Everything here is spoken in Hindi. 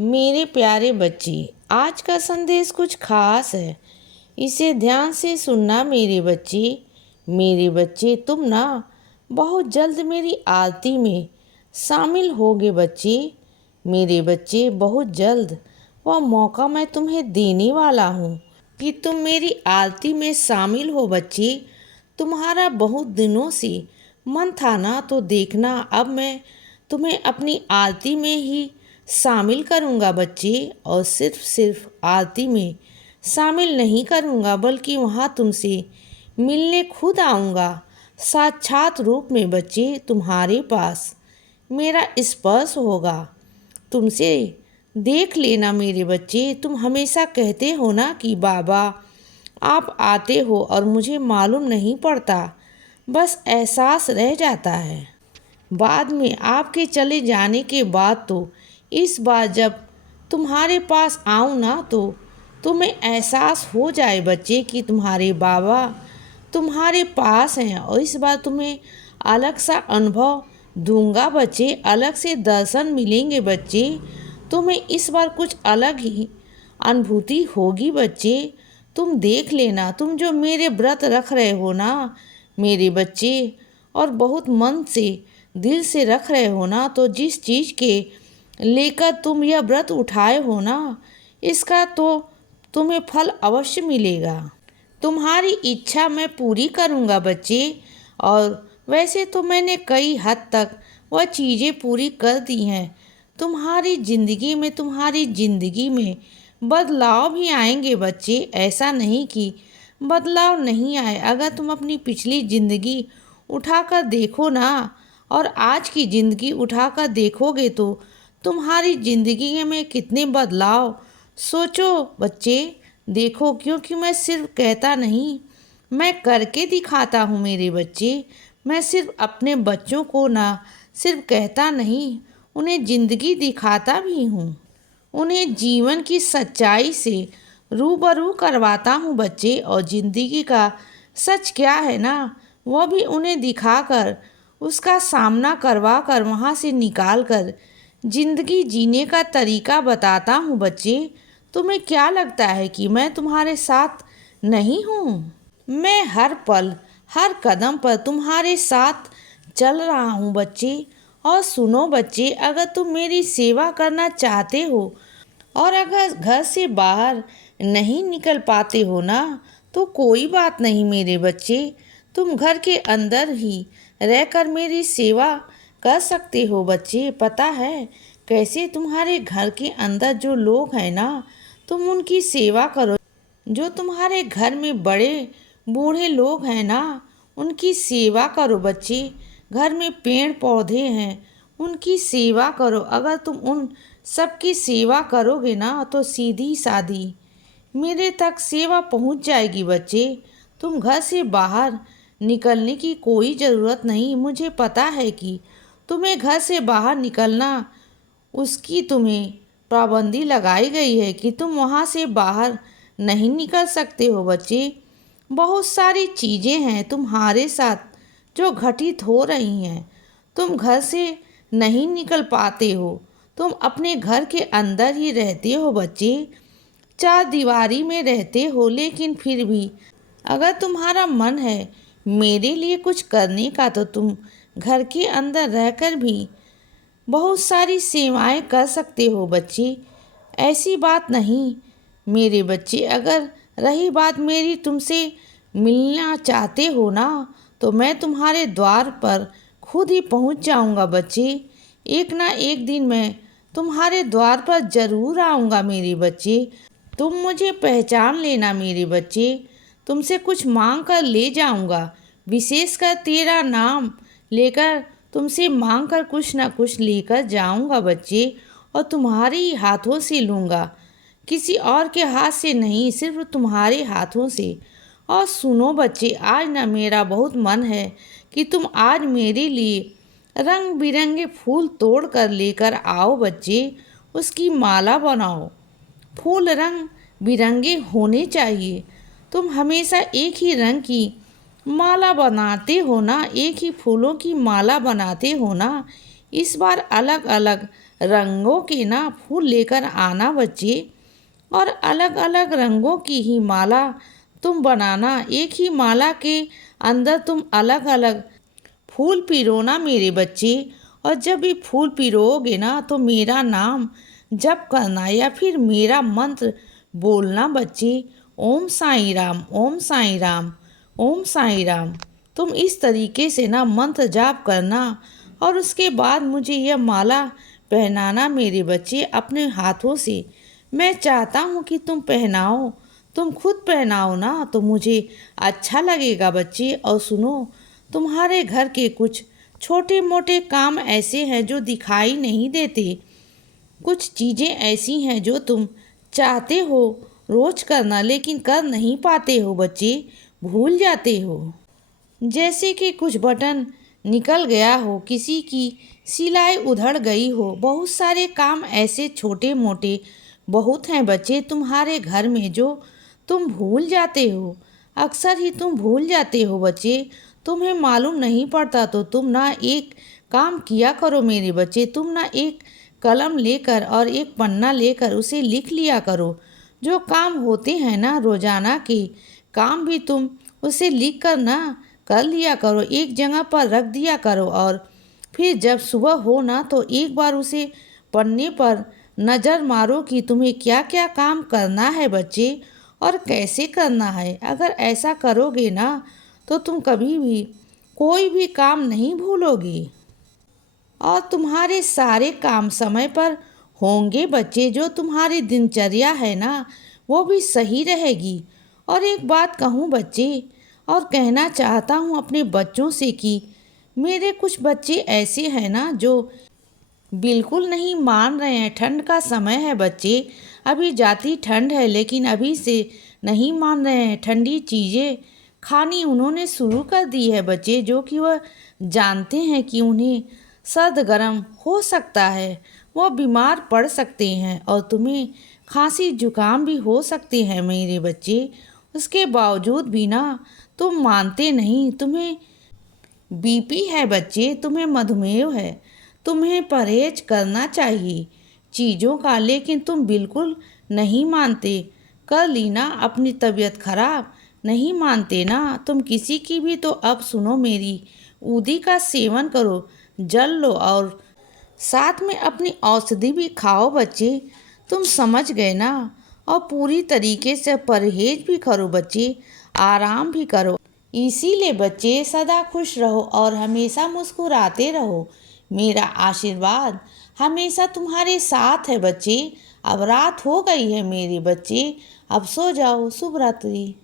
मेरे प्यारे बच्चे, आज का संदेश कुछ खास है। इसे ध्यान से सुनना मेरे बच्चे। मेरे बच्चे, तुम ना बहुत जल्द मेरी आरती में शामिल होगे बच्चे। मेरे बच्चे, बहुत जल्द वह मौका मैं तुम्हें देने वाला हूँ कि तुम मेरी आरती में शामिल हो बच्चे। तुम्हारा बहुत दिनों से मन था ना, तो देखना अब मैं तुम्हें अपनी आरती में ही शामिल करूँगा बच्चे। और सिर्फ आरती में शामिल नहीं करूँगा, बल्कि वहाँ तुमसे मिलने खुद आऊँगा, साक्षात रूप में बच्चे। तुम्हारे पास मेरा स्पर्श होगा। तुमसे देख लेना मेरे बच्चे। तुम हमेशा कहते हो ना कि बाबा आप आते हो और मुझे मालूम नहीं पड़ता, बस एहसास रह जाता है। बाद में आपके चले जाने के बाद तो इस बार जब तुम्हारे पास आऊँ ना, तो तुम्हें एहसास हो जाए बच्चे कि तुम्हारे बाबा तुम्हारे पास हैं। और इस बार तुम्हें अलग सा अनुभव दूंगा बच्चे, अलग से दर्शन मिलेंगे बच्चे। तुम्हें इस बार कुछ अलग ही अनुभूति होगी बच्चे। तुम देख लेना, तुम जो मेरे व्रत रख रहे हो ना मेरे बच्चे, और बहुत मन से दिल से रख रहे हो ना, तो जिस चीज़ के लेकर तुम यह व्रत उठाए हो ना, इसका तो तुम्हें फल अवश्य मिलेगा। तुम्हारी इच्छा मैं पूरी करूँगा बच्चे। और वैसे तो मैंने कई हद तक वह चीज़ें पूरी कर दी हैं। तुम्हारी ज़िंदगी में बदलाव भी आएंगे बच्चे। ऐसा नहीं कि बदलाव नहीं आए। अगर तुम अपनी पिछली ज़िंदगी उठाकर देखो ना, और आज की ज़िंदगी उठाकर देखोगे, तो तुम्हारी ज़िंदगी में कितने बदलाव सोचो बच्चे। देखो, क्योंकि मैं सिर्फ कहता नहीं, मैं करके दिखाता हूँ मेरे बच्चे। मैं सिर्फ अपने बच्चों को ना सिर्फ कहता नहीं, उन्हें ज़िंदगी दिखाता भी हूँ। उन्हें जीवन की सच्चाई से रूबरू करवाता हूँ बच्चे। और ज़िंदगी का सच क्या है ना, वह भी उन्हें दिखाकर, उसका सामना करवा कर, वहाँ से निकाल कर ज़िंदगी जीने का तरीका बताता हूँ बच्चे। तुम्हें क्या लगता है कि मैं तुम्हारे साथ नहीं हूँ? मैं हर पल हर कदम पर तुम्हारे साथ चल रहा हूँ बच्चे। और सुनो बच्चे, अगर तुम मेरी सेवा करना चाहते हो और अगर घर से बाहर नहीं निकल पाते हो ना, तो कोई बात नहीं मेरे बच्चे। तुम घर के अंदर ही रहकर मेरी सेवा कर सकते हो बच्चे। पता है कैसे? तुम्हारे घर के अंदर जो लोग हैं ना, तुम उनकी सेवा करो। जो तुम्हारे घर में बड़े बूढ़े लोग हैं ना, उनकी सेवा करो बच्चे। घर में पेड़ पौधे हैं, उनकी सेवा करो। अगर तुम उन सबकी सेवा करोगे ना, तो सीधी सादी मेरे तक सेवा पहुंच जाएगी बच्चे। तुम घर से बाहर निकलने की कोई ज़रूरत नहीं। मुझे पता है कि तुम्हें घर से बाहर निकलना, उसकी तुम्हें पाबंदी लगाई गई है कि तुम वहाँ से बाहर नहीं निकल सकते हो बच्चे। बहुत सारी चीज़ें हैं तुम्हारे साथ जो घटित हो रही हैं। तुम घर से नहीं निकल पाते हो, तुम अपने घर के अंदर ही रहते हो बच्चे, चार दीवारी में रहते हो। लेकिन फिर भी अगर तुम्हारा मन है मेरे लिए कुछ करने का, तो तुम घर के अंदर रहकर भी बहुत सारी सेवाएं कर सकते हो बच्चे। ऐसी बात नहीं मेरे बच्चे। अगर रही बात मेरी, तुमसे मिलना चाहते हो ना, तो मैं तुम्हारे द्वार पर खुद ही पहुंच जाऊंगा बच्चे। एक ना एक दिन मैं तुम्हारे द्वार पर ज़रूर आऊंगा मेरे बच्चे। तुम मुझे पहचान लेना मेरे बच्चे। तुमसे कुछ मांग कर ले जाऊंगा, विशेषकर तेरा नाम लेकर तुमसे मांग कर कुछ ना कुछ लेकर जाऊंगा बच्चे। और तुम्हारे ही हाथों से लूँगा, किसी और के हाथ से नहीं, सिर्फ तुम्हारे हाथों से। और सुनो बच्चे, आज ना मेरा बहुत मन है कि तुम आज मेरे लिए रंग बिरंगे फूल तोड़ कर लेकर आओ बच्चे। उसकी माला बनाओ। फूल रंग बिरंगे होने चाहिए। तुम हमेशा एक ही रंग की माला बनाते हो ना, एक ही फूलों की माला बनाते हो ना। इस बार अलग अलग रंगों के ना फूल लेकर आना बच्चे, और अलग अलग रंगों की ही माला तुम बनाना। एक ही माला के अंदर तुम अलग अलग फूल पिरोना मेरे बच्चे। और जब भी फूल पिरोगे ना तो मेरा नाम जप करना या फिर मेरा मंत्र बोलना बच्चे। ओम साईं राम, ओम साईं राम, ओम साईं राम। तुम इस तरीके से ना मंत्र जाप करना और उसके बाद मुझे यह माला पहनाना मेरे बच्चे अपने हाथों से। मैं चाहता हूँ कि तुम पहनाओ, तुम खुद पहनाओ ना तो मुझे अच्छा लगेगा बच्चे। और सुनो, तुम्हारे घर के कुछ छोटे मोटे काम ऐसे हैं जो दिखाई नहीं देते। कुछ चीज़ें ऐसी हैं जो तुम चाहते हो रोज करना लेकिन कर नहीं पाते हो बच्चे, भूल जाते हो। जैसे कि कुछ बटन निकल गया हो, किसी की सिलाई उधड़ गई हो। बहुत सारे काम ऐसे छोटे मोटे बहुत हैं बच्चे तुम्हारे घर में जो तुम भूल जाते हो। अक्सर ही तुम भूल जाते हो बच्चे, तुम्हें मालूम नहीं पड़ता। तो तुम ना एक काम किया करो मेरे बच्चे, तुम ना एक कलम लेकर और एक पन्ना लेकर उसे लिख लिया करो। जो काम होते हैं ना रोजाना के काम भी तुम उसे लिख कर ना कर लिया करो, एक जगह पर रख दिया करो। और फिर जब सुबह हो ना तो एक बार उसे पन्ने पर नज़र मारो कि तुम्हें क्या क्या काम करना है बच्चे और कैसे करना है। अगर ऐसा करोगे ना तो तुम कभी भी कोई भी काम नहीं भूलोगे और तुम्हारे सारे काम समय पर होंगे बच्चे। जो तुम्हारी दिनचर्या है ना वो भी सही रहेगी। और एक बात कहूँ बच्चे, और कहना चाहता हूँ अपने बच्चों से कि मेरे कुछ बच्चे ऐसे हैं ना जो बिल्कुल नहीं मान रहे हैं। ठंड का समय है बच्चे, अभी जाती ठंड है लेकिन अभी से नहीं मान रहे हैं। ठंडी चीज़ें खानी उन्होंने शुरू कर दी है बच्चे, जो कि वह जानते हैं कि उन्हें सर्द गर्म हो सकता है, वह बीमार पड़ सकते हैं और तुम्हें खांसी जुकाम भी हो सकते हैं मेरे बच्चे। उसके बावजूद भी ना तुम मानते नहीं। तुम्हें बीपी है बच्चे, तुम्हें मधुमेह है, तुम्हें परहेज करना चाहिए चीज़ों का, लेकिन तुम बिल्कुल नहीं मानते। कर ली ना अपनी तबीयत खराब, नहीं मानते ना तुम किसी की भी। तो अब सुनो मेरी, उदी का सेवन करो, जल लो और साथ में अपनी औषधि भी खाओ बच्चे। तुम समझ गए ना। और पूरी तरीके से परहेज भी करो बच्चे, आराम भी करो। इसीलिए बच्चे सदा खुश रहो और हमेशा मुस्कुराते रहो। मेरा आशीर्वाद हमेशा तुम्हारे साथ है बच्चे। अब रात हो गई है मेरे बच्चे, अब सो जाओ। शुभ रात्रि।